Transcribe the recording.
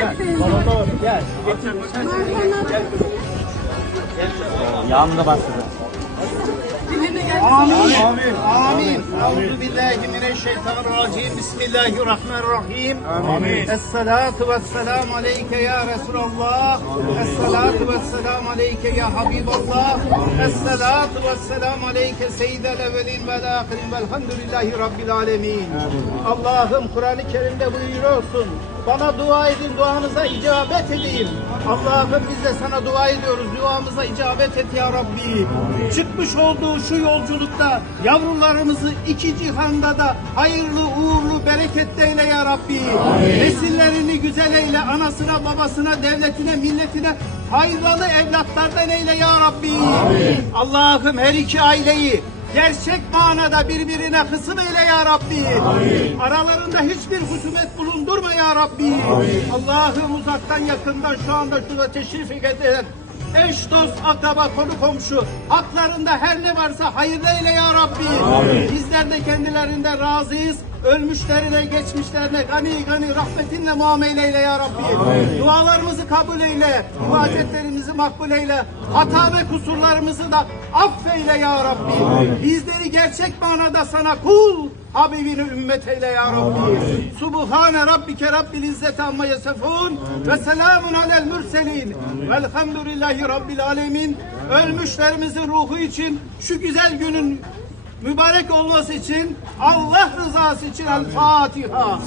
Gel. Yağını da bastırdı. Amin. Amin. Amin. Euzu billahi mineşşeytanirracim. Bismillahirrahmanirrahim. Amin. Esselatu vesselamu aleyke ya Resulallah. Esselatu vesselamu aleyke ya Habiballah. Esselatu vesselamu aleyke seyyidel evvelin vel ahirin velhamdülillahi rabbil alemin. Allah'ım Kur'an-ı Kerim'de buyuruyorsun. Bana dua edin, duanıza icabet edeyim. Allah'ım biz de sana dua ediyoruz. Duamıza icabet et ya Rabbi. Çıkmış olduğu şu yolculukta yavrularımızı iki cihanda da hayırlı, uğurlu, bereketli eyle ya Rabbi. Nesillerini güzel eyle, anasına, babasına, devletine, milletine hayırlı evlatlardan eyle ya Rabbi. Allah'ım her iki aileyi gerçek manada birbirine kısım eyle ya Rabbi. Aralarında hiçbir husumet bulundurma ya Rabbi. Allah'ım uzaktan yakından şu anda şurada teşrif eden eş dost akraba konu komşu haklarında her ne varsa hayırlı eyle ya Rabbi. Bizler de kendilerinden razıyız. Ölmüşlerine, geçmişlerine gani gani rahmetinle muamele eyle ya Rabbi. Dualarımızı kabul eyle. ibadetlerimizi makbul eyle. Hata ve kusurlarımızı da affeyle ya Rabbi. Bizleri gerçek manada sana kul, Habibini ümmet eyle ya Rabbi. Subhane Rabbike Rabbil İzzeti amma yasefun ve selamun alel mürselin. Velhamdülillahi Rabbil alemin. Ölmüşlerimizin ruhu için şu güzel günün mübarek olması için Allah rızası için El Fatiha.